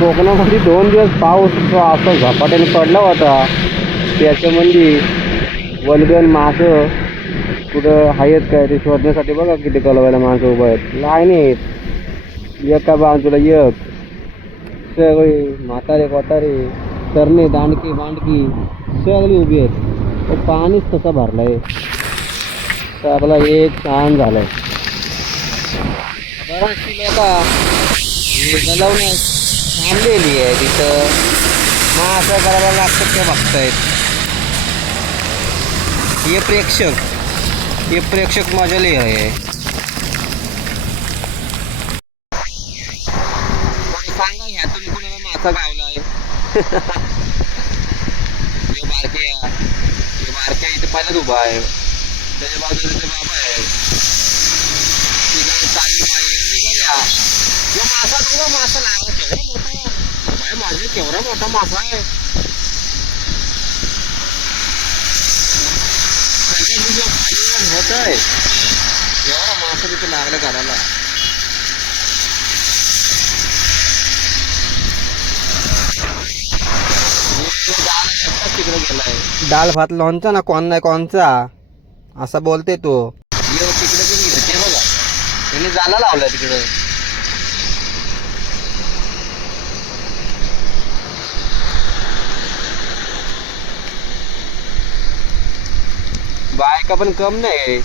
कोकणामध्ये 2 दिवस पाऊस असा झपाट्याने पडला होता. त्याच्यामध्ये वल्गन मासं कुठं आहेत काय ते शोधण्यासाठी बघा किती कलवायला माणसं उभं आहेत. लाईन आहेत एका बाजूला एक. सगळे म्हातारे कोतारे तरणे दांडके बांडकी सगळी उभी आहेत. तो पाणीच तसा भरलाय. सगळा एक छान झालाय. बराचशी लोक गलवण्यास थांबलेली आहे तिथं. मग असं करायला लागतं ते बघतायत. हे प्रेक्षक मजा लय आहे. सांगा ह्यातून कुणाला मासा गावलाय. हे बारक्या इथे पाण्यात उभा आहे. त्याच्या बाजूला ते बाबा आहे. तिकडे चांगली माई निघाल्या. मासा बघा मासा लागला केवढा मोठा. माझे केवढा मोठा मासा आहे. खाली होत आहे एवढा मासा तिथे लागला करायला. तिकडे गेलाय. डाळ भात लोणचा ना कोण नाही कोणचा असा बोलते तो. तिकडे ते बघा त्याने जाला लावलाय तिकडं. बायका पण कम नाही.